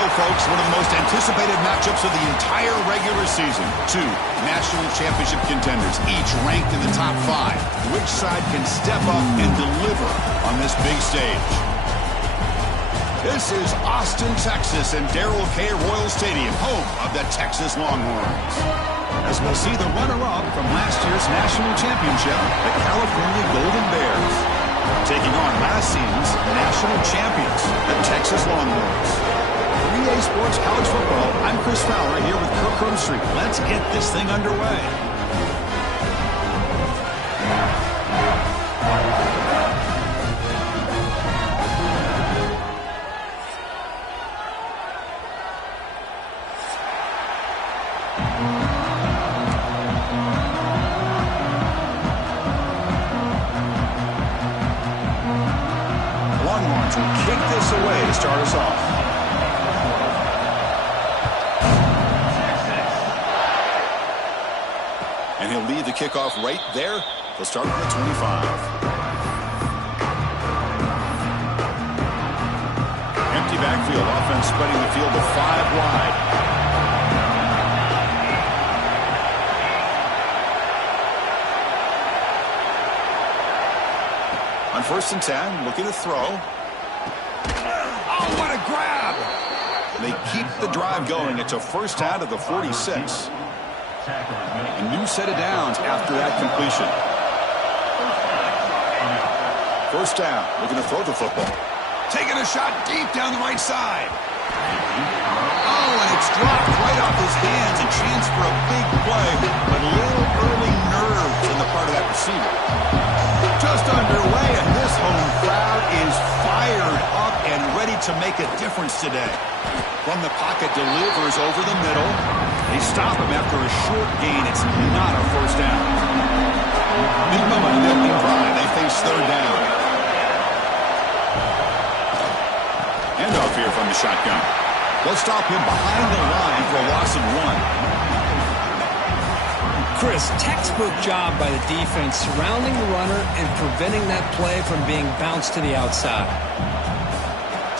go, folks. One of the most anticipated matchups of the entire regular season. Two national championship contenders, each ranked in the top 5. Which side can step up and deliver on this big stage? This is Austin, Texas, and Darrell K. Royal Stadium, home of the Texas Longhorns. As we'll see the runner-up from last year's national championship, the California Golden Bears, taking on last season's national champions, the Texas Longhorns. 3A Sports College Football, I'm Chris Fowler here with Kirk Crumstreet. Let's get this thing underway. Longhorns will kick this away to start us off. And he'll lead the kickoff right there. He'll start from the 25. Empty backfield, offense spreading the field to 5 wide. On 1st and 10, looking to throw. Oh, what a grab! They keep the drive going. It's a first down to the 46. A new set of downs after that completion. First down, looking to throw the football. Taking a shot deep down the right side. Oh, and it's dropped right off his hands. A chance for a big play, but a little early nerves on the part of that receiver. Just underway, and this home crowd is fired up and ready to make a difference today. From the pocket, delivers over the middle. They stop him after a short gain. It's not a first down. Big moment in the opening drive. They face 3rd down. Handoff here from the shotgun. They'll stop him behind the line for a loss of 1. Chris, textbook job by the defense surrounding the runner and preventing that play from being bounced to the outside.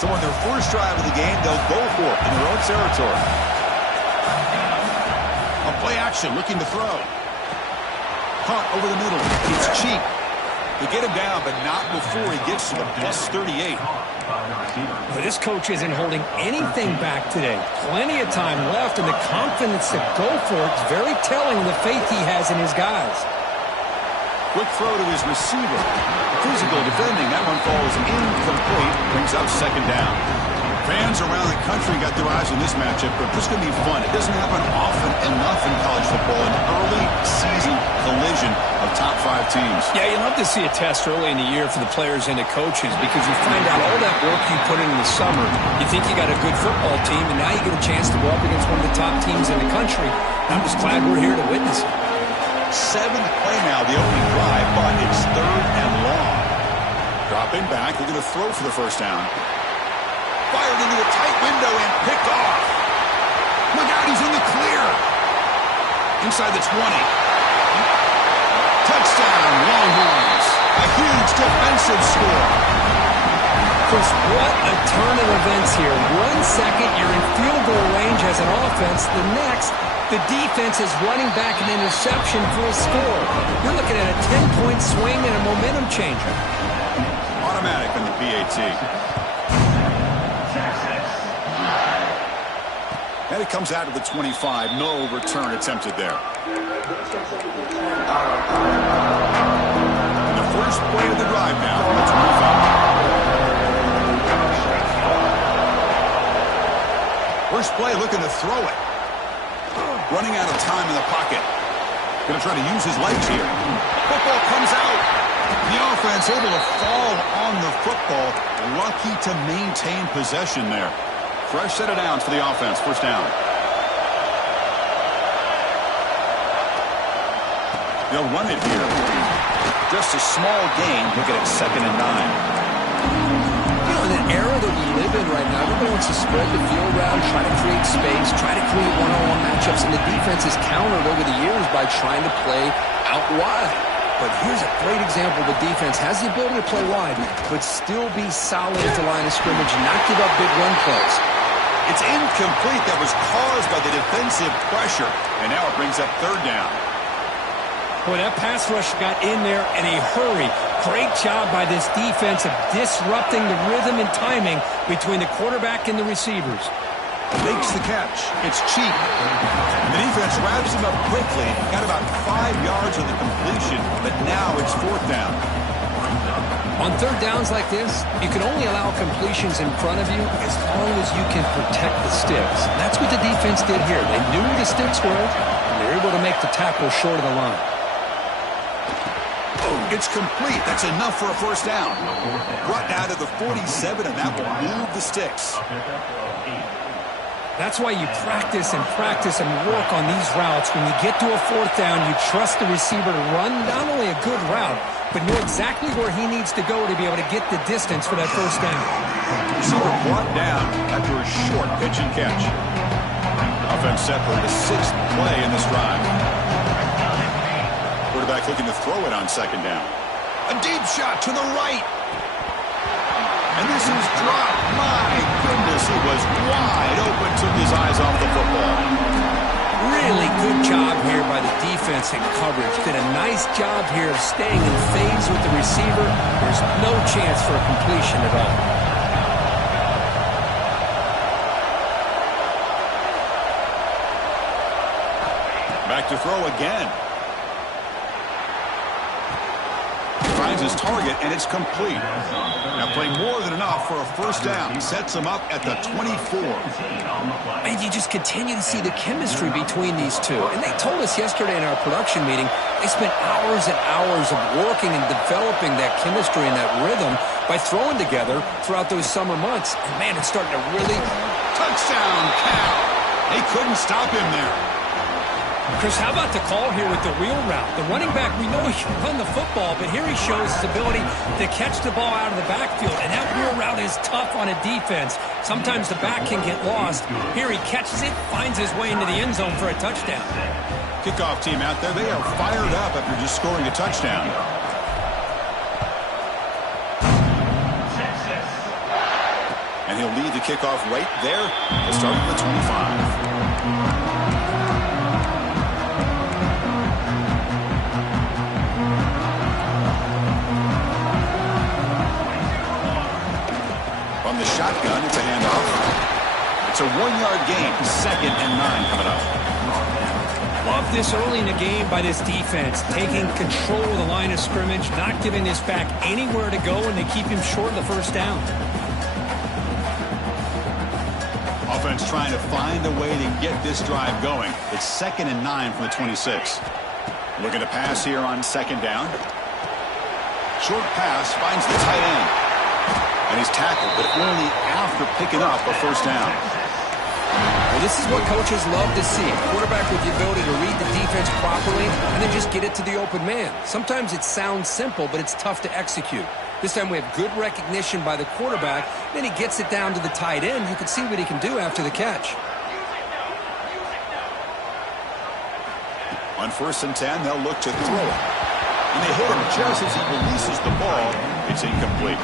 So on their first drive of the game, they'll go for it in their own territory. A play action, looking to throw. Hunt over the middle. It's cheap. They get him down, but not before he gets to the plus 38. But this coach isn't holding anything back today. Plenty of time left, and the confidence to go for it is very telling of the faith he has in his guys. Quick throw to his receiver. Physical defending. That one falls incomplete. Brings up 2nd down. Fans around the country got their eyes on this matchup, but this is going to be fun. It doesn't happen often enough in college football, an early season collision of top 5 teams. Yeah, you love to see a test early in the year for the players and the coaches because you find out all that work you put in the summer. You think you got a good football team, and now you get a chance to go up against one of the top teams in the country. I'm just glad we're here to witness it. 7th play now, the opening drive, but it's 3rd and long. Dropping back, looking to throw for the first down. Fired into a tight window and picked off. Look out, he's in the clear. Inside the 20. Touchdown, Longhorns. A huge defensive score. Chris, what a turn of events here. 1 second, you're in field goal range as an offense. The next, the defense is running back an interception for a score. You're looking at a 10-point swing and a momentum changer. Automatic on the PAT. And it comes out of the 25. No return attempted there. And the first play of the drive now from the 25. First play looking to throw it. Running out of time in the pocket. Going to try to use his legs here. Football comes out. The offense able to fall on the football. Lucky to maintain possession there. Fresh set of downs for the offense. First down. They'll run it here. Just a small gain. Looking at 2nd and 9. You know, in an era that we live in right now, everybody wants to spread the field around, try to create space, try to create one-on-one matchups, and the defense has countered over the years by trying to play out wide. But here's a great example. The defense has the ability to play wide, but still be solid at the line of scrimmage and not give up big run plays. It's incomplete. That was caused by the defensive pressure. And now it brings up third down. Boy, that pass rush got in there in a hurry. Great job by this defense of disrupting the rhythm and timing between the quarterback and the receivers. Makes the catch. It's cheap. And the defense wraps him up quickly. Got about 5 yards of the completion, but now it's fourth down. On third downs like this, you can only allow completions in front of you as long as you can protect the sticks. That's what the defense did here. They knew where the sticks were, and they were able to make the tackle short of the line. It's complete. That's enough for a first down. Brought down to the 47, and that will move the sticks. That's why you practice and work on these routes. When you get to a fourth down, you trust the receiver to run not only a good route, but know exactly where he needs to go to be able to get the distance for that first down. Receiver brought down after a short pitch and catch. Offense set for the 6th play in this drive. Quarterback looking to throw it on second down. A deep shot to the right. And this is dropped. My goodness, he was wide open, took his eyes off the football. Really good job here by the defense in coverage. Did a nice job here of staying in phase with the receiver. There's no chance for a completion at all. Back to throw again. Finds his target, and it's complete. Now playing more than enough for a first down. Sets him up at the 24. And you just continue to see the chemistry between these two. And they told us yesterday in our production meeting, they spent hours and hours of working and developing that chemistry and that rhythm by throwing together throughout those summer months. And, man, it's starting to really... Touchdown, Cal! They couldn't stop him there. Chris, how about the call here with the wheel route? The running back, we know he can run the football, but here he shows his ability to catch the ball out of the backfield. And that wheel route is tough on a defense. Sometimes the back can get lost. Here he catches it, finds his way into the end zone for a touchdown. Kickoff team out there, they are fired up after just scoring a touchdown. And he'll lead the kickoff right there. He'll start at the 25. On the shotgun, it's a handoff. It's a 1-yard gain. 2nd and 9 coming up. Love this early in the game by this defense, taking control of the line of scrimmage, not giving this back anywhere to go, and they keep him short of the first down. Offense trying to find a way to get this drive going. It's 2nd and 9 from the 26. Looking to pass here on second down. Short pass finds the tight end. And he's tackled, but only after picking up a first down. Well, this is what coaches love to see. A quarterback with the ability to read the defense properly and then just get it to the open man. Sometimes it sounds simple, but it's tough to execute. This time we have good recognition by the quarterback. Then he gets it down to the tight end. You can see what he can do after the catch. On 1st and 10, they'll look to throw it. And they hit him just as he releases the ball. It's incomplete.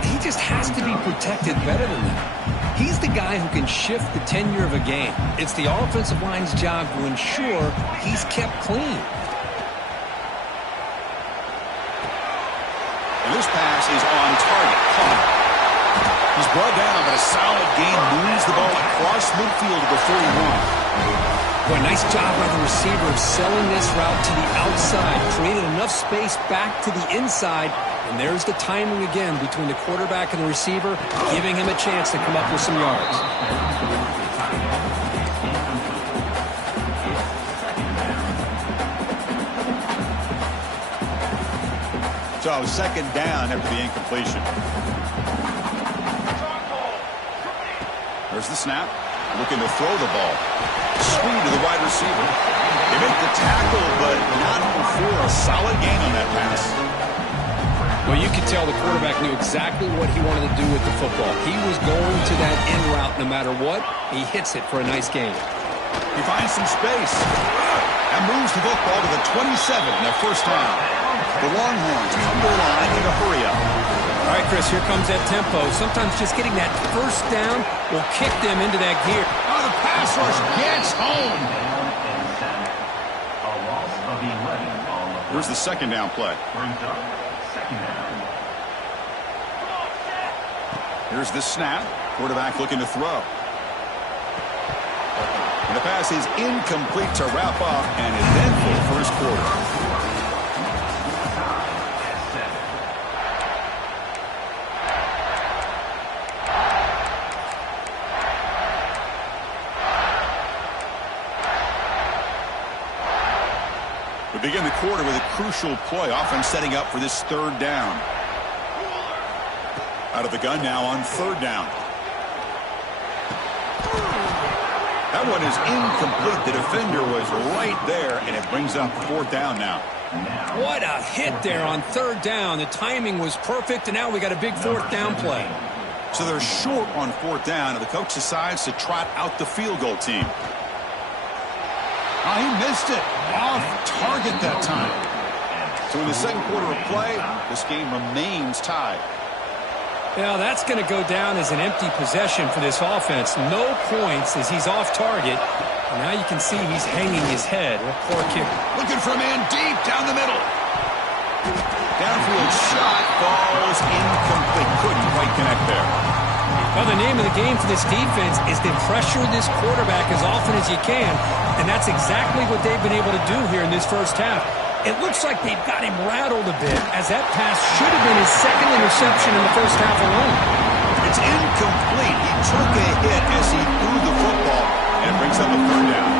He just has to be protected better than that. He's the guy who can shift the tenure of a game. It's the offensive line's job to ensure he's kept clean. And this pass is on target. Caught. He's brought down, but a solid gain moves the ball across midfield to the 41. Boy, nice job by the receiver of selling this route to the outside. Created enough space back to the inside. And there's the timing again between the quarterback and the receiver, giving him a chance to come up with some yards. So 2nd down after the incompletion. There's the snap. Looking to throw the ball. Screen to the wide receiver. They make the tackle, but not before a solid gain on that pass. Well, you could tell the quarterback knew exactly what he wanted to do with the football. He was going to that in route no matter what. He hits it for a nice gain. He finds some space and moves the football to the 27 in their first down. The Longhorns come to the line in a hurry up. All right, Chris, here comes that tempo. Sometimes just getting that first down will kick them into that gear. Oh, the pass rush gets home. Here's the second down play. Here's the snap. Quarterback looking to throw. And the pass is incomplete to wrap up an eventful first quarter. We begin the quarter with a crucial play. Offense setting up for this third down. Out of the gun now on third down. That one is incomplete. The defender was right there, and it brings up fourth down now. What a hit there on third down. The timing was perfect, and now we got a big fourth down play. So they're short on fourth down, and the coach decides to trot out the field goal team. Oh, he missed it. Off target that time. So in the second quarter of play, this game remains tied. Yeah, that's going to go down as an empty possession for this offense. No points as he's off target. And now you can see he's hanging his head. What a poor kicker. Looking for a man deep down the middle. Downfield shot falls incomplete. Couldn't quite connect there. Well, the name of the game for this defense is to pressure this quarterback as often as you can. And that's exactly what they've been able to do here in this first half. It looks like they've got him rattled a bit, as that pass should have been his second interception in the first half alone. It's incomplete. He took a hit as he threw the football, and brings up a third down.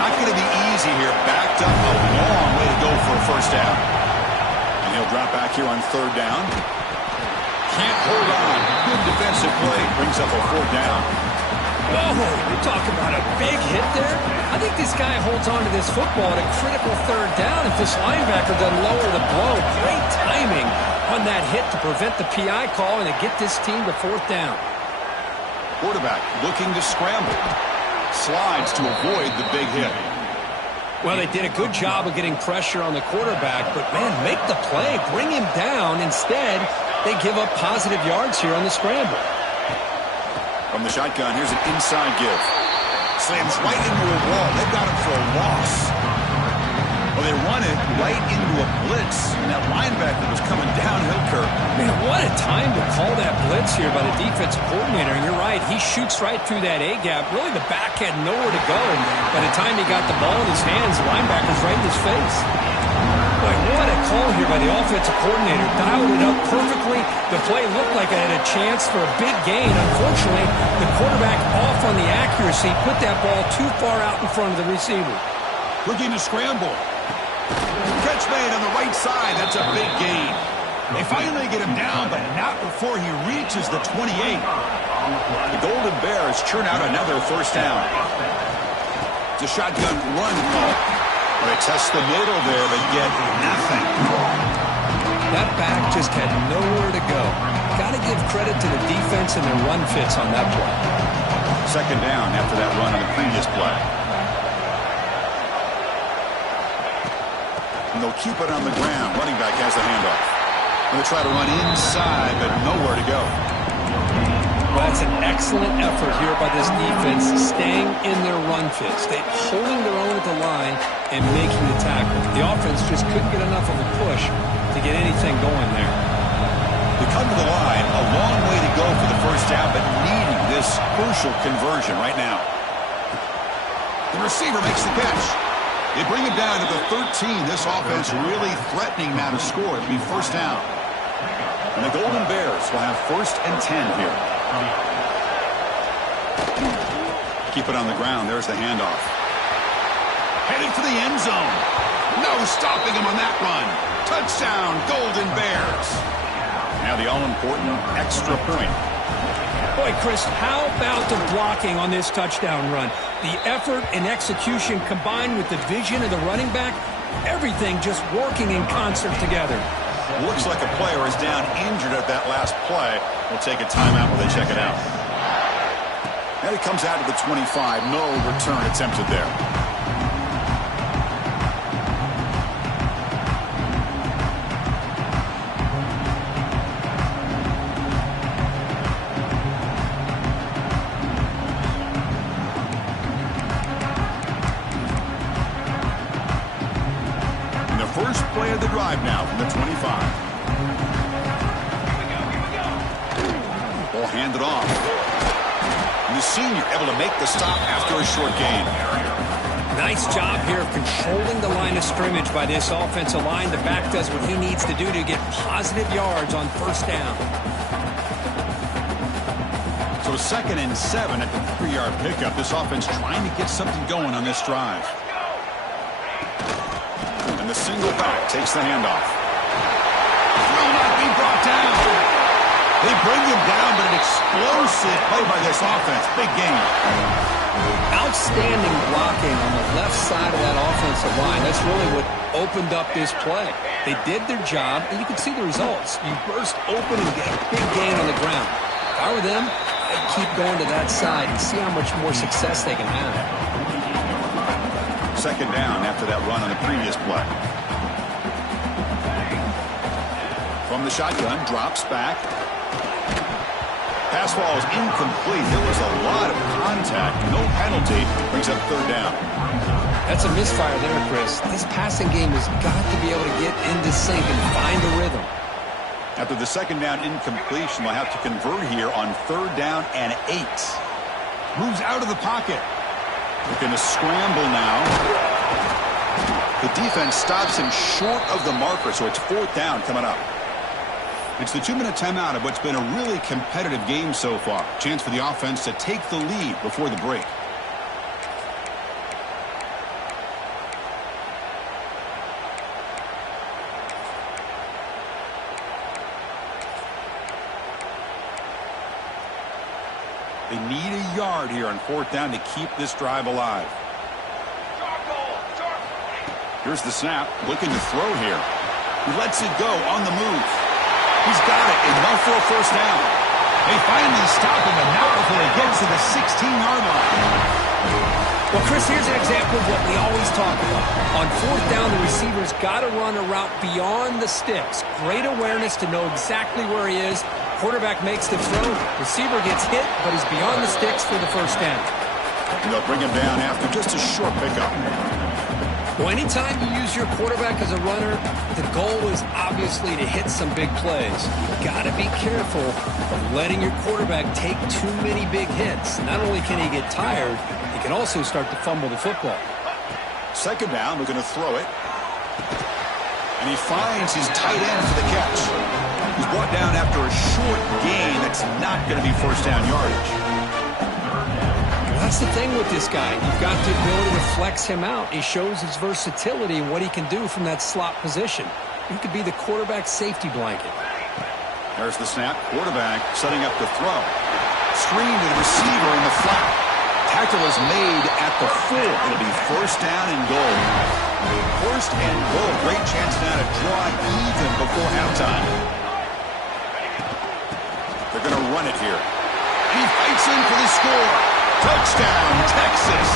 Not going to be easy here. Backed up a long way to go for a first down. And he'll drop back here on third down. Can't hold on. Good defensive play. Brings up a fourth down. Oh, you talk about a big hit there. I think this guy holds on to this football at a critical third down if this linebacker doesn't lower the blow. Great timing on that hit to prevent the PI call and to get this team to fourth down. Quarterback looking to scramble. Slides to avoid the big hit. Well, they did a good job of getting pressure on the quarterback, but, man, make the play. Bring him down. Instead, they give up positive yards here on the scramble. From the shotgun, here's an inside give. Slams right into a wall. They've got him for a loss. Well, they run it right into a blitz. And that linebacker was coming downhill, Kirk. Man, what a time to call that blitz here by the defensive coordinator. And you're right, he shoots right through that A-gap. Really, the back had nowhere to go. By the time he got the ball in his hands, the linebacker's right in his face. Boy, what a call here by the offensive coordinator. Dialed it up perfectly. The play looked like it had a chance for a big gain. Unfortunately, the quarterback off on the accuracy, put that ball too far out in front of the receiver. Looking to scramble. Catch made on the right side. That's a big gain. They finally get him down, but not before he reaches the 28. The Golden Bears churn out another first down. It's a shotgun run call. They test the middle there, but get nothing. That back just had nowhere to go. Got to give credit to the defense and their run fits on that play. Second down after that run on the previous play. And they'll keep it on the ground. Running back has the handoff. Going to try to run inside, but nowhere to go. Well, that's an excellent effort here by this defense, staying in their run fits. They're holding their own at the line and making the tackle. The offense just couldn't get enough of a push to get anything going there. They come to the line, a long way to go for the first down, but needing this crucial conversion right now. The receiver makes the catch. They bring it down to the 13. This offense really threatening now to score. It'll be first down. And the Golden Bears will have first and 10 here. Keep it on the ground. There's the handoff. Headed for the end zone. No stopping him on that run. Touchdown, Golden Bears. Now the all-important extra point. Boy, Chris, how about the blocking on this touchdown run? The effort and execution combined with the vision of the running back, everything just working in concert together. Looks like a player is down injured at that last play. We'll take a timeout while they check it out. And he comes out to the 25. No return attempted there. of the drive now from the 25. Ball handed off. And the senior able to make the stop after a short gain. Nice job here of controlling the line of scrimmage by this offensive line. The back does what he needs to do to get positive yards on first down. So 2nd and 7 at the 3-yard pickup. This offense trying to get something going on this drive. And the single back takes the handoff. Will not be brought down. They bring him down, but an explosive play by this offense. Big game. Outstanding blocking on the left side of that offensive line. That's really what opened up this play. They did their job, and you can see the results. You burst open and get a big gain on the ground. If I were them, I'd keep going to that side and see how much more success they can have. 2nd down after that run on the previous play. From the shotgun, drops back. Pass ball is incomplete. There was a lot of contact. No penalty. Brings up 3rd down. That's a misfire there, Chris. This passing game has got to be able to get into sync and find a rhythm. After the 2nd down incompletion, they'll have to convert here on 3rd down and 8. Moves out of the pocket. They're going to scramble now. The defense stops him short of the marker, so it's 4th down coming up. It's the 2-minute timeout of what's been a really competitive game so far. Chance for the offense to take the lead before the break. They need a yard here on 4th down to keep this drive alive. Here's the snap. Looking to throw here. He lets it go on the move. He's got it, enough for a 1st down. They finally stop him, and not before he gets to the 16-yard line. Well, Chris, here's an example of what we always talk about. On 4th down, the receiver's got to run a route beyond the sticks. Great awareness to know exactly where he is. Quarterback makes the throw. Receiver gets hit, but he's beyond the sticks for the 1st down. And they'll bring him down after just a short pickup. Well, anytime you use your quarterback as a runner, the goal is obviously to hit some big plays. You've got to be careful of letting your quarterback take too many big hits. Not only can he get tired, he can also start to fumble the football. 2nd down, we're going to throw it. And he finds his tight end for the catch. He's brought down after a short gain that's not going to be 1st down yardage. That's the thing with this guy. You've got the ability to flex him out. He shows his versatility and what he can do from that slot position. He could be the quarterback's safety blanket. There's the snap. Quarterback setting up the throw. Screen to the receiver in the flat. Tackle is made at the 4. It'll be 1st down and goal. 1st and goal. Great chance now to draw even before halftime. They're going to run it here. He fights in for the score. Touchdown, Texas.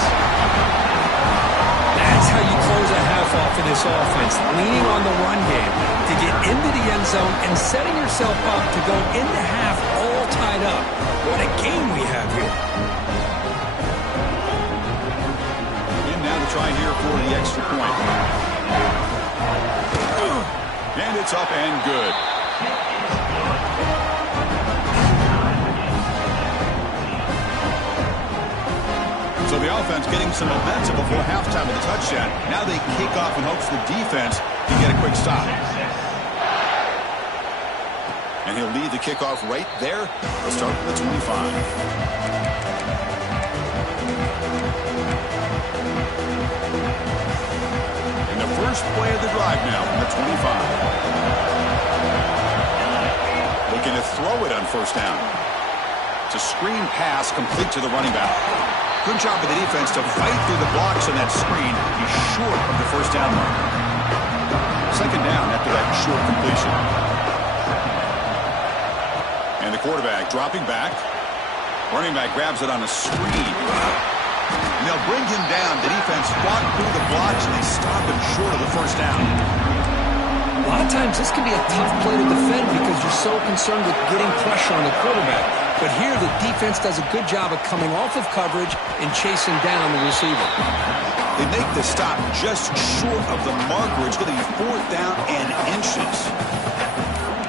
That's how you close a half off of this offense, leaning on the run game to get into the end zone and setting yourself up to go into half all tied up. What a game we have here. And now to try here for the extra point. And it's up and good. So the offense getting some momentum before halftime with a touchdown. Now they kick off in hopes the defense can get a quick stop. And he'll lead the kickoff right there. They'll start with the 25. And the first play of the drive now from the 25. Looking to throw it on 1st down. It's a screen pass complete to the running back. Good job of the defense to fight through the blocks on that screen. He's short of the 1st down mark. 2nd down after that short completion. And the quarterback dropping back. Running back grabs it on a screen. And they'll bring him down. The defense fought through the blocks, and they stop him short of the 1st down. A lot of times this can be a tough play to defend because you're so concerned with getting pressure on the quarterback. But here the defense does a good job of coming off of coverage and chasing down the receiver. They make the stop just short of the marker. It's going to be 4th down and inches.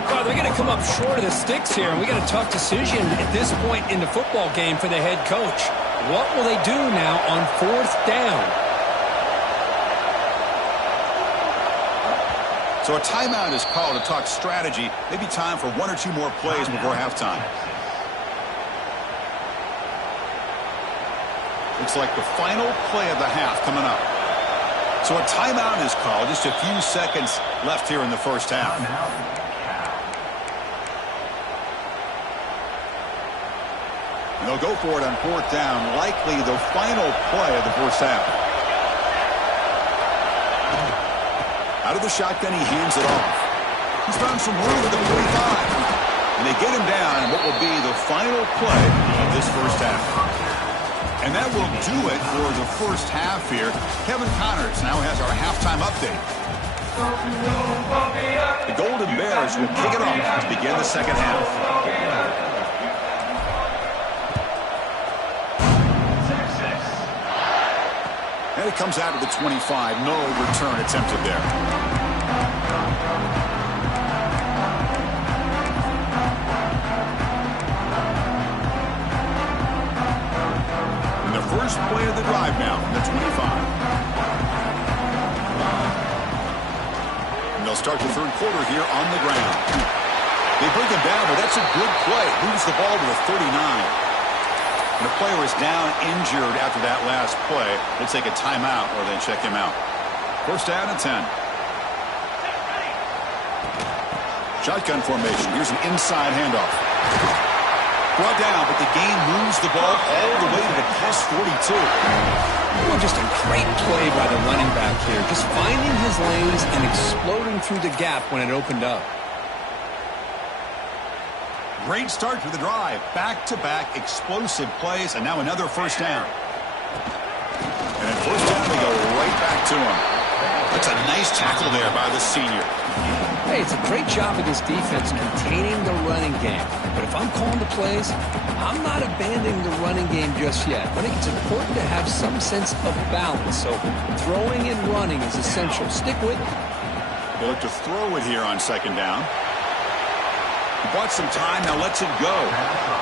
Well, they're going to come up short of the sticks here, and we got a tough decision at this point in the football game for the head coach. What will they do now on 4th down? So a timeout is called to talk strategy. Maybe time for 1 or 2 more plays before halftime. Looks like the final play of the half coming up. So a timeout is called. Just a few seconds left here in the first half. And they'll go for it on 4th down. Likely the final play of the first half. Out of the shotgun, he hands it off. He's found some room at the 45. And they get him down in what will be the final play of this first half. And that will do it for the first half here. Kevin Connors now has our halftime update. The Golden Bears will kick it off to begin the second half. And it comes out of the 25. No return attempted there. First play of the drive now from the 25. And they'll start the third quarter here on the ground. They bring him down, but that's a good play. Moves the ball to the 39. And the player is down injured after that last play. We'll take a timeout or then check him out. First down and 10. Shotgun formation. Here's an inside handoff. Brought down, but the game moves the ball all the way to the plus 42. Well, just a great play by the running back here. Just finding his lanes and exploding through the gap when it opened up. Great start to the drive. Back-to-back explosive plays, and now another first down. And at first down, they go right back to him. That's a nice tackle there by the senior. Hey, it's a great job of this defense containing the running game. But if I'm calling the plays, I'm not abandoning the running game just yet. I think it's important to have some sense of balance. So throwing and running is essential. Stick with it. They look to throw it here on second down. He bought some time, now lets it go.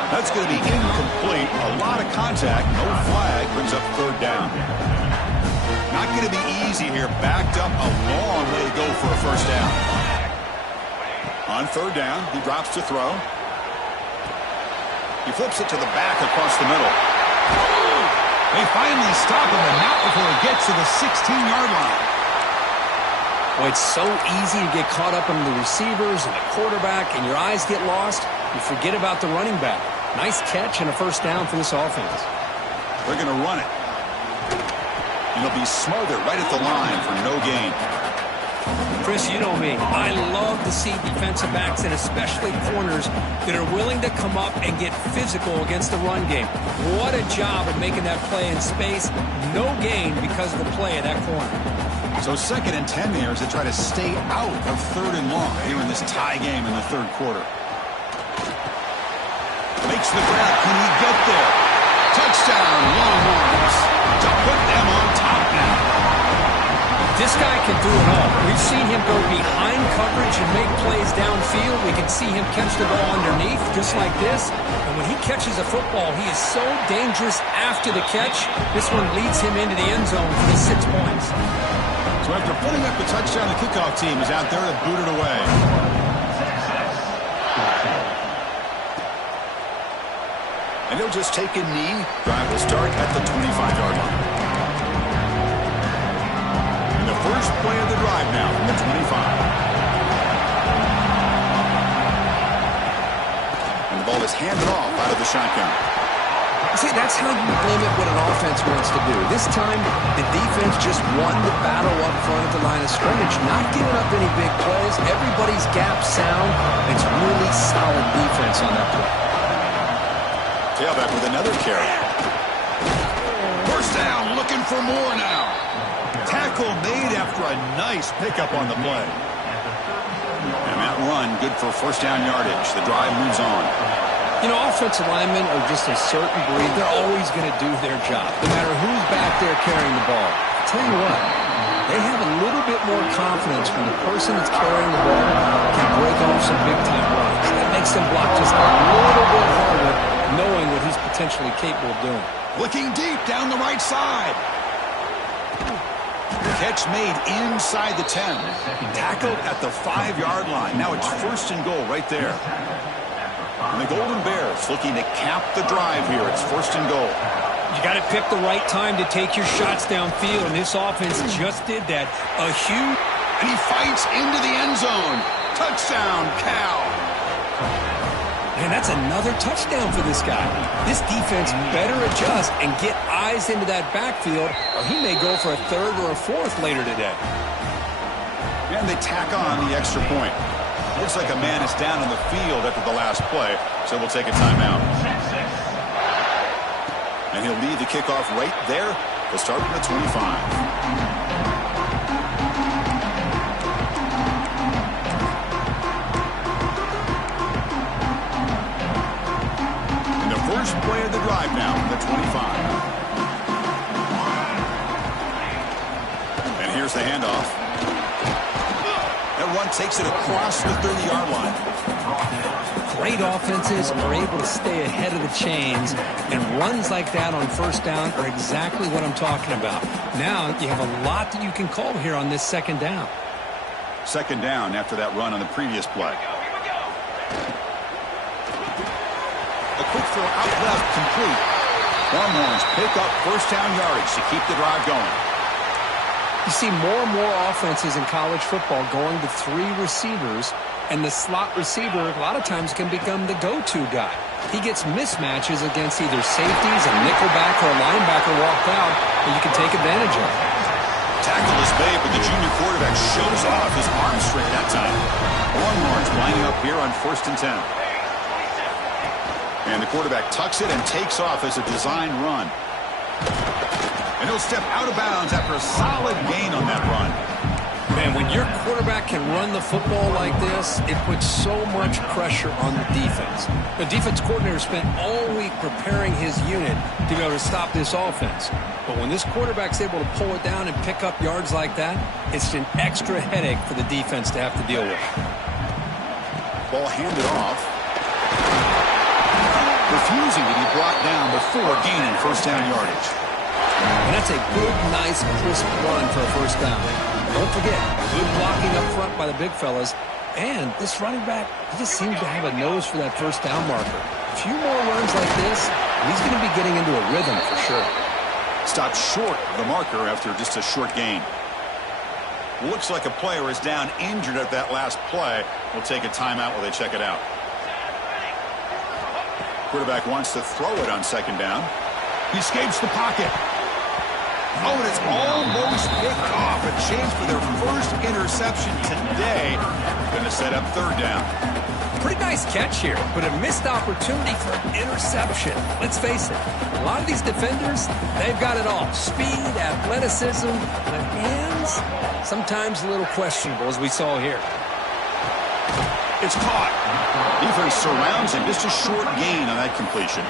That's going to be incomplete. A lot of contact, no flag, brings up third down. Not going to be easy here. Backed up a long way to go for a first down. On third down, he drops to throw. He flips it to the back across the middle. They finally stop him, and not before he gets to the 16-yard line. Well, it's so easy to get caught up in the receivers and the quarterback, and your eyes get lost. You forget about the running back. Nice catch and a first down for this offense. They're going to run it. And they'll be smothered right at the line for no gain. Chris, you know me. I love to see defensive backs and especially corners that are willing to come up and get physical against the run game. What a job of making that play in space. No gain because of the play of that corner. So second and 10 here as they try to stay out of third and long here in this tie game in the third quarter. Makes the grab. Can he get there? Touchdown, Longhorns. To put them on top now. This guy can do it all. We've seen him go behind coverage and make plays downfield. We can see him catch the ball underneath just like this. And when he catches a football, he is so dangerous after the catch. This one leads him into the end zone for the 6 points. So after putting up the touchdown, the kickoff team is out there to boot it away. And they'll just take a knee. Drive will start at the 25-yard line. And the first play of the drive now from the 25. And the ball is handed off out of the shotgun. See, that's how you limit what an offense wants to do. This time, the defense just won the battle up front at the line of scrimmage, not giving up any big plays. Everybody's gap sound. It's really solid defense on that play. Tailback with another carry. First down, looking for more now. Tackle made after a nice pickup on the play. And that run, good for first down yardage. The drive moves on. You know, offensive linemen are just a certain breed. They're always going to do their job, no matter who's back there carrying the ball. I'll tell you what, they have a little bit more confidence when the person that's carrying the ball can break off some big-time runs. That makes them block just a little bit harder, knowing what he's potentially capable of doing. Looking deep down the right side. Catch made inside the 10. Tackled at the 5-yard line. Now it's 1st and goal right there. And the Golden Bears looking to cap the drive here. It's 1st and goal. You got to pick the right time to take your shots downfield, and this offense just did that. And he fights into the end zone. Touchdown, Cal. Man, that's another touchdown for this guy. This defense better adjust and get eyes into that backfield, or he may go for a 3rd or a 4th later today. And they tack on the extra point. Looks like a man is down on the field after the last play, so we'll take a timeout. And he'll lead the kickoff right there. We'll start from the 25. First play of the drive now from the 25. And here's the handoff. That run takes it across the 30-yard line. Great offenses are able to stay ahead of the chains, and runs like that on 1st down are exactly what I'm talking about. Now you have a lot that you can call here on this 2nd down. 2nd down after that run on the previous play. A quick throw out left, complete. Longhorns pick up 1st down yardage to keep the drive going. You see more and more offenses in college football going to 3 receivers, and the slot receiver a lot of times can become the go-to guy. He gets mismatches against either safeties, a nickelback, or a linebacker walked out that you can take advantage of. Tackle is made, but the junior quarterback shows off his arm strength that time. Longhorns lining up here on 1st and 10. And the quarterback tucks it and takes off as a design run. And he'll step out of bounds after a solid gain on that run. Man, when your quarterback can run the football like this, it puts so much pressure on the defense. The defense coordinator spent all week preparing his unit to be able to stop this offense. But when this quarterback's able to pull it down and pick up yards like that, it's an extra headache for the defense to have to deal with. Ball handed off. Refusing to be brought down before gaining 1st down yardage. And that's a good, nice, crisp run for a 1st down. Don't forget, good blocking up front by the big fellas. And this running back, he just seems to have a nose for that 1st down marker. A few more runs like this, and he's going to be getting into a rhythm for sure. Stopped short of the marker after just a short gain. Looks like a player is down injured at that last play. We'll take a timeout while they check it out. Quarterback wants to throw it on 2nd down. He escapes the pocket. Oh, and it's almost picked off. A chance for their 1st interception today. Going to set up 3rd down. Pretty nice catch here, but a missed opportunity for an interception. Let's face it, a lot of these defenders, they've got it all. Speed, athleticism, but hands, sometimes a little questionable, as we saw here. It's caught. Defense surrounds him. Just a short gain on that completion.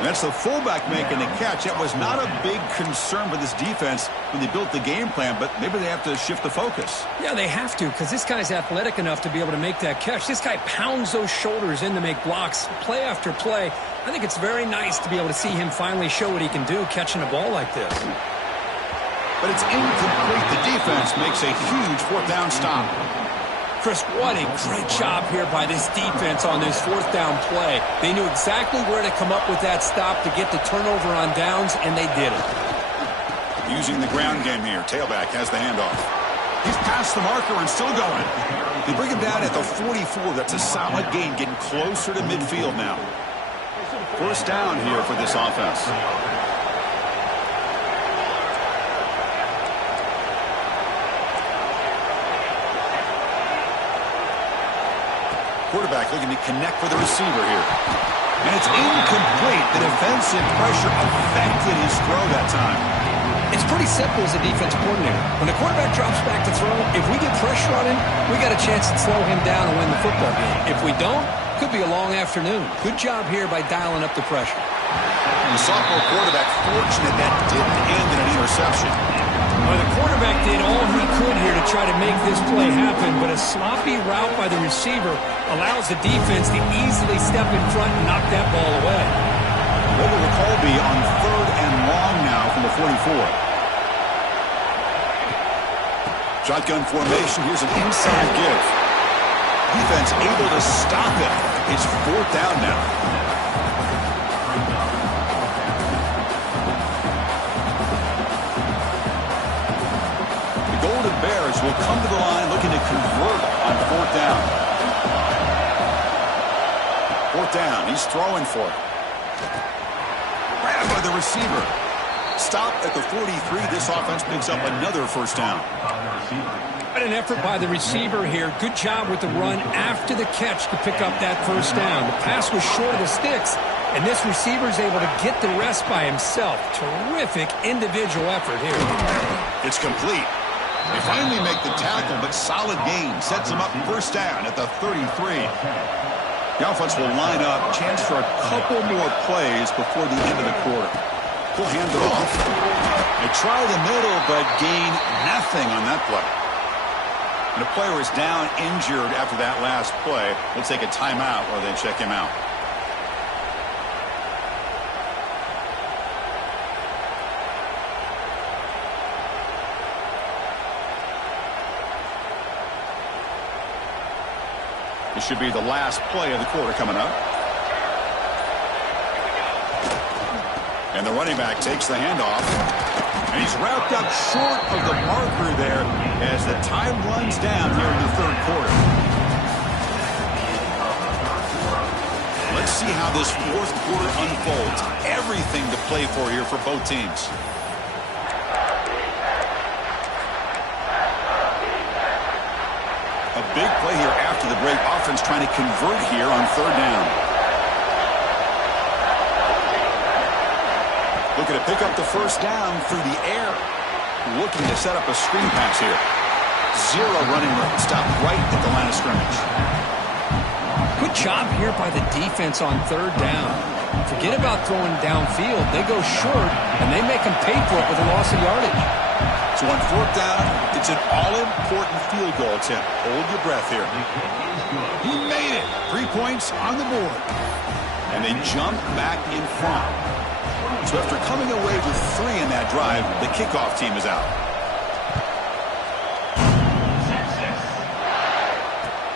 And that's the fullback making the catch. That was not a big concern for this defense when they built the game plan, but maybe they have to shift the focus. Yeah, they have to, because this guy's athletic enough to be able to make that catch. This guy pounds those shoulders in to make blocks play after play. I think it's very nice to be able to see him finally show what he can do catching a ball like this. But it's incomplete. The defense makes a huge 4th down stop. Chris, what a great job here by this defense on this 4th down play. They knew exactly where to come up with that stop to get the turnover on downs, and they did it. Using the ground game here. Tailback has the handoff. He's past the marker and still going. They bring him down at the 44. That's a solid gain, getting closer to midfield now. 1st down here for this offense. Quarterback looking to connect with the receiver here. And it's incomplete. The defensive pressure affected his throw that time. It's pretty simple as a defense coordinator. When the quarterback drops back to throw, if we get pressure on him, we got a chance to slow him down and win the football game. If we don't, could be a long afternoon. Good job here by dialing up the pressure. The sophomore quarterback fortunate that didn't end in an interception. Well, the quarterback did all he could here to try to make this play happen, but a sloppy route by the receiver allows the defense to easily step in front and knock that ball away. What will the call be on 3rd and long now from the 44? Shotgun formation. Here's an inside give. Defense able to stop it. It's 4th down now. The Golden Bears will come to the line looking to convert on 4th down. 4th down. He's throwing for it. Grabbed by the receiver. Stop at the 43. This offense picks up another 1st down. What an effort by the receiver here. Good job with the run after the catch to pick up that 1st down. The pass was short of the sticks, and this receiver is able to get the rest by himself. Terrific individual effort here. It's complete. They finally make the tackle, but solid gain sets them up 1st down at the 33. The offense will line up. Chance for a couple more plays before the end of the quarter. We'll hand it off. They try the middle, but gain nothing on that play. And the player is down injured after that last play. We'll take a timeout or they check him out. This should be the last play of the quarter coming up. And the running back takes the handoff. And he's wrapped up short of the marker there as the time runs down here in the 3rd quarter. Let's see how this 4th quarter unfolds. Everything to play for here for both teams. A big play here after the break. Offense trying to convert here on 3rd down. Looking to pick up the 1st down through the air. Looking to set up a screen pass here. 0 running room. Stopped right at the line of scrimmage. Good job here by the defense on 3rd down. Forget about throwing downfield. They go short, and they make them pay for it with a loss of yardage. So on 4th down, it's an all-important field goal attempt. Hold your breath here. He made it. 3 points on the board. And they jump back in front. So after coming away with 3 in that drive, the kickoff team is out.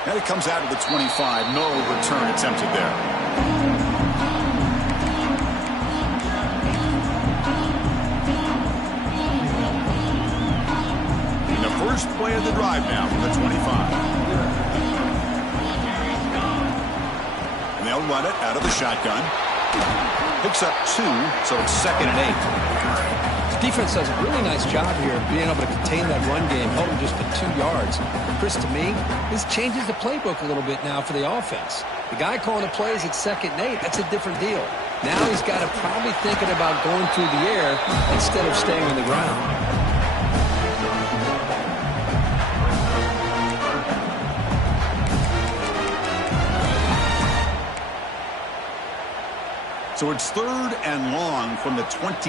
And it comes out of the 25. No return attempted there. And the first play of the drive now from the 25. And they'll run it out of the shotgun. Picks up 2, so it's 2nd and 8. The defense does a really nice job here of being able to contain that run game, held him just to 2 yards. Chris, to me, this changes the playbook a little bit now for the offense. The guy calling the plays at 2nd and 8, that's a different deal. Now he's got to probably thinking about going through the air instead of staying on the ground. So it's 3rd and long from the 29.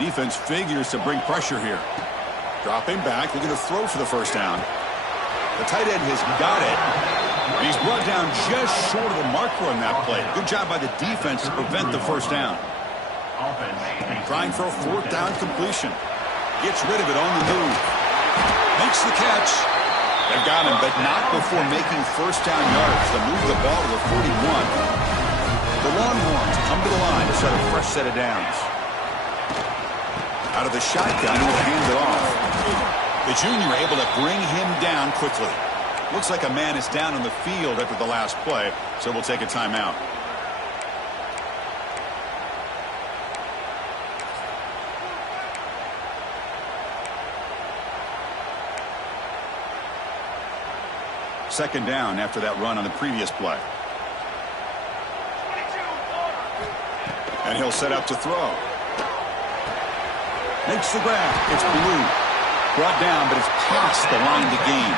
Defense figures to bring pressure here. Dropping back, looking to throw for the 1st down. The tight end has got it. And he's brought down just short of the marker on that play. Good job by the defense to prevent the 1st down. Trying for a 4th down completion. Gets rid of it on the move. Makes the catch. They've got him, but not before making 1st down yards to move the ball to the 41. The Longhorns come to the line to set a fresh set of downs. Out of the shotgun, he will hand it off. The junior able to bring him down quickly. Looks like a man is down on the field after the last play, so we'll take a timeout. Second down after that run on the previous play. And he'll set up to throw. Makes the grab. It's Blue. Brought down, but it's past the line to gain.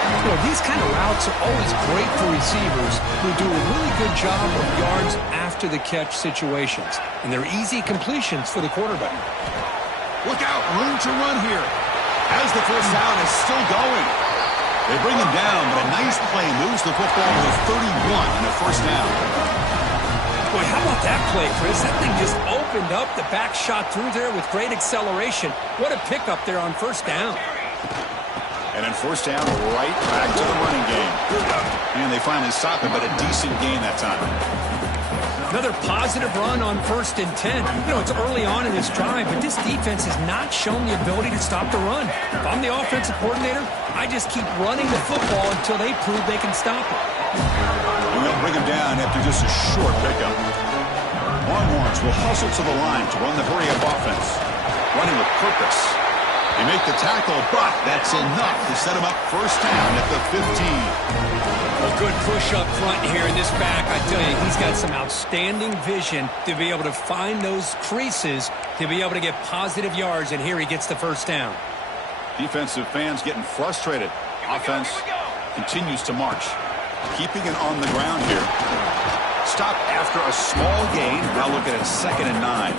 You know, these kind of routes are always great for receivers who do a really good job of yards after the catch situations. And they're easy completions for the quarterback. Look out, room to run here. As the first down is still going. They bring him down, but a nice play moves the football to the 31 and a first down. Boy, how about that play, Chris? That thing just opened up. The back shot through there with great acceleration. What a pickup there on first down. And then first down, right back to the running game. And they finally stop him, but a decent gain that time. Another positive run on 1st and 10. You know, it's early on in this drive, but this defense has not shown the ability to stop the run. If I'm the offensive coordinator, I just keep running the football until they prove they can stop it. And they'll bring him down after just a short pickup. Longhorns will hustle to the line to run the hurry-up offense. Running with purpose. They make the tackle, but that's enough to set him up first down at the 15. A good push up front here in this back. I tell you, he's got some outstanding vision to be able to find those creases, to be able to get positive yards, and here he gets the first down. Defensive fans getting frustrated. Offense continues to march. Keeping it on the ground here. Stop after a small gain. Now look at it, 2nd and 9.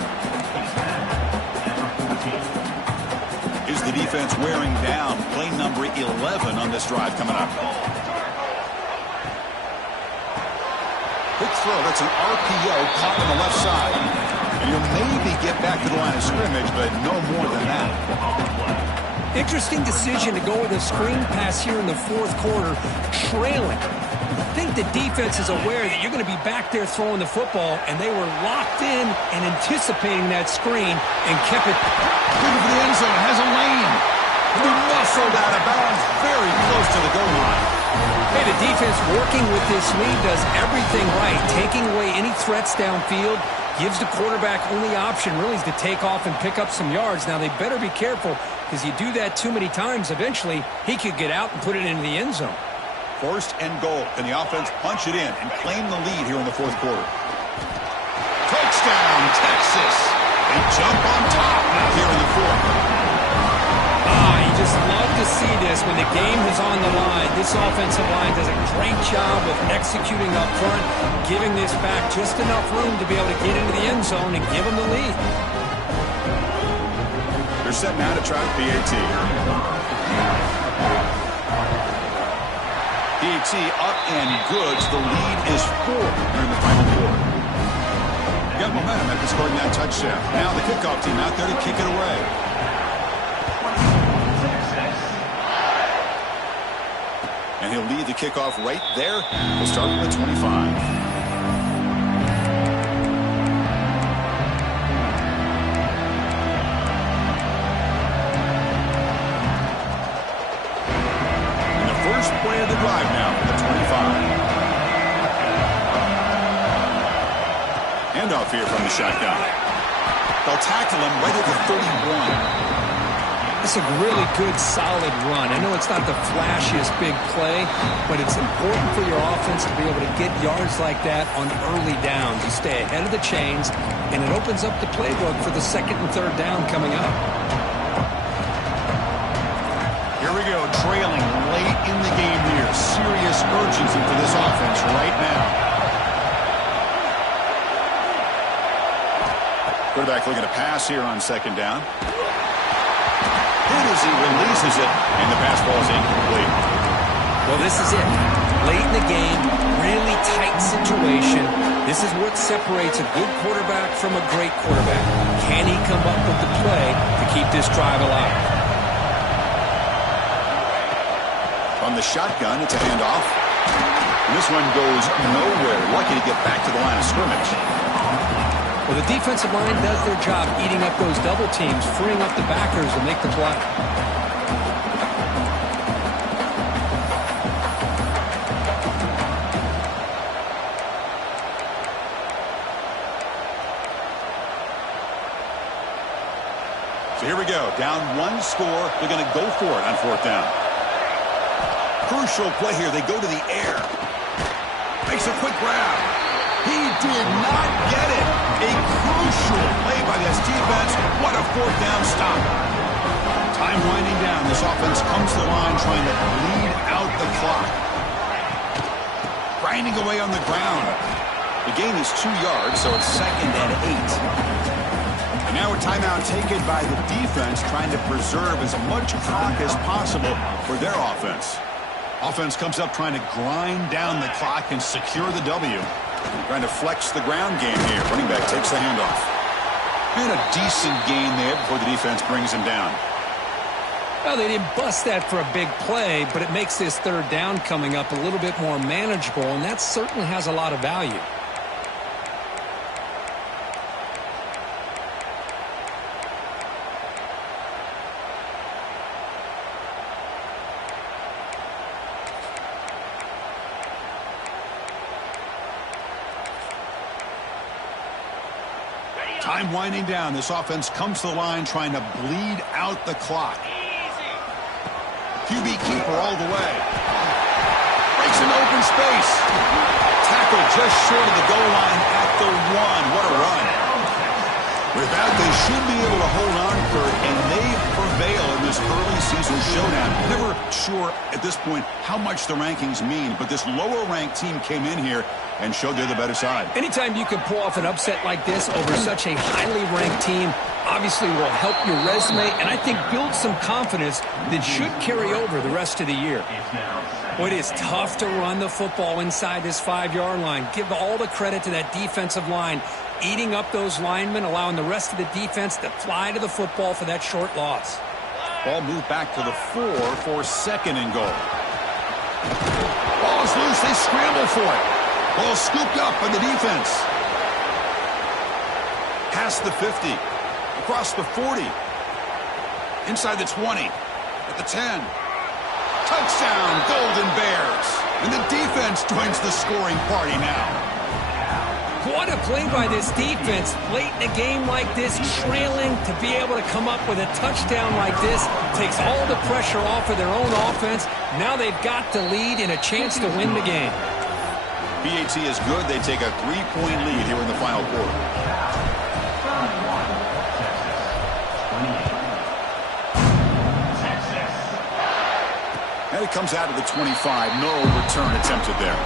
Is the defense wearing down? Play number 11 on this drive coming up. Quick throw. That's an RPO caught on the left side. And he'll maybe get back to the line of scrimmage, but no more than that. Interesting decision to go with a screen pass here in the 4th quarter, trailing. I think the defense is aware that you're going to be back there throwing the football, and they were locked in and anticipating that screen and kept it. Looking for the end zone, has a lane. He muscled out of bounds very close to the goal line. Hey, the defense working with this lead does everything right, taking away any threats downfield, gives the quarterback only option really is to take off and pick up some yards. Now, they better be careful because you do that too many times, eventually he could get out and put it into the end zone. 1st and goal. Can the offense punch it in and claim the lead here in the 4th quarter? Touchdown, Texas. They jump on top now here in the 4th. You just love to see this when the game is on the line. This offensive line does a great job of executing up front, giving this back just enough room to be able to get into the end zone and give them the lead. They're set now to try PAT. PAT up and good. So the lead is 4 during the final quarter. You got momentum after scoring that touchdown. Now the kickoff team out there to kick it away. And he'll lead the kickoff right there. We'll start with the 25. And the first play of the drive now for the 25. Handoff here from the shotgun. They'll tackle him right at the 31. It's a really good, solid run. I know it's not the flashiest big play, but it's important for your offense to be able to get yards like that on early downs. You stay ahead of the chains, and it opens up the playbook for the 2nd and 3rd down coming up. Here we go, trailing late in the game here. Serious urgency for this offense right now. Quarterback looking to pass here on 2nd down. As he releases it, and the pass ball is incomplete. Well, this is it. Late in the game, really tight situation. This is what separates a good quarterback from a great quarterback. Can he come up with the play to keep this drive alive? On the shotgun, it's a handoff. And this one goes nowhere. Lucky to get back to the line of scrimmage. Well, the defensive line does their job eating up those double teams, freeing up the backers to make the play. So here we go. Down 1 score. They're going to go for it on 4th down. Crucial play here. They go to the air. Makes a quick grab. He did not get it. A crucial play by this defense. What a 4th trying to bleed out the clock. Grinding away on the ground. The gain is 2 yards, so it's 2nd and 8. And now a timeout taken by the defense, trying to preserve as much clock as possible for their offense. Offense comes up trying to grind down the clock and secure the W. Trying to flex the ground game here. Running back takes the handoff. And a decent gain there before the defense brings him down. Well, they didn't bust that for a big play, but it makes this 3rd down coming up a little bit more manageable, and that certainly has a lot of value. Time winding down. This offense comes to the line trying to bleed out the clock. QB keeper all the way. Breaks into open space. Tackle just short of the goal line at the 1. What a run. With that, they should be able to hold on, Kurt, and they prevail in this early season showdown. Never sure at this point how much the rankings mean, but this lower-ranked team came in here and showed they're the better side. Anytime you can pull off an upset like this over such a highly ranked team, obviously will help your resume and I think build some confidence that should carry over the rest of the year. Boy, it is tough to run the football inside this 5-yard line. Give all the credit to that defensive line, eating up those linemen, allowing the rest of the defense to fly to the football for that short loss. Ball moved back to the 4 for 2nd and goal. Ball's loose. They scramble for it. Ball scooped up by the defense. Past the 50. Across the 40. Inside the 20. At the 10. Touchdown, Golden Bears. And the defense joins the scoring party now. What a play by this defense. Late in a game like this, trailing, to be able to come up with a touchdown like this takes all the pressure off of their own offense. Now they've got the lead and a chance to win the game. PAT is good. They take a 3-point lead here in the final quarter. And it comes out of the 25. No return attempted there.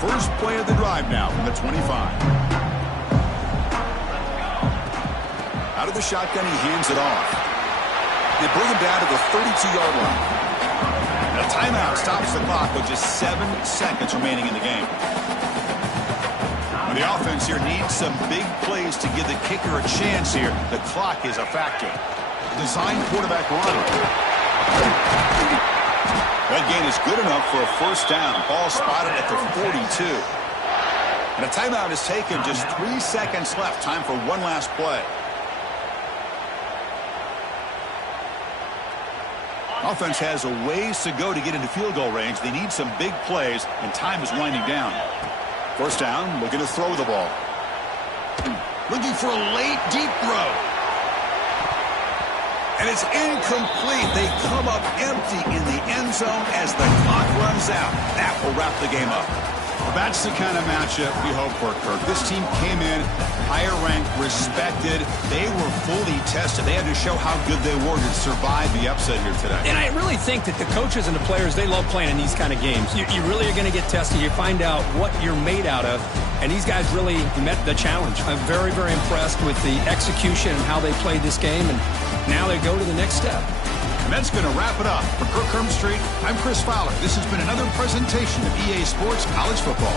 First play of the drive now from the 25. Out of the shotgun, he hands it off. They bring him down to the 32-yard line. A timeout stops the clock with just 7 seconds remaining in the game. When the offense here needs some big plays to give the kicker a chance here, the clock is a factor. Design quarterback run. That gain is good enough for a 1st down. Ball spotted at the 42. And a timeout is taken. Just 3 seconds left. Time for one last play. Offense has a ways to go to get into field goal range. They need some big plays, and time is winding down. 1st down, looking to throw the ball. Looking for a late, deep throw. And it's incomplete. They come up empty in the end zone as the clock runs out. That will wrap the game up. Well, that's the kind of matchup we hope for, Kirk. This team came in higher ranked, respected. They were fully tested. They had to show how good they were to survive the upset here today. And I really think that the coaches and the players, they love playing in these kind of games. You really are going to get tested. You find out what you're made out of. And these guys really met the challenge. I'm very, very impressed with the execution and how they played this game. And now they go to the next step. And that's going to wrap it up. For Kirk Street, I'm Chris Fowler. This has been another presentation of EA Sports College Football.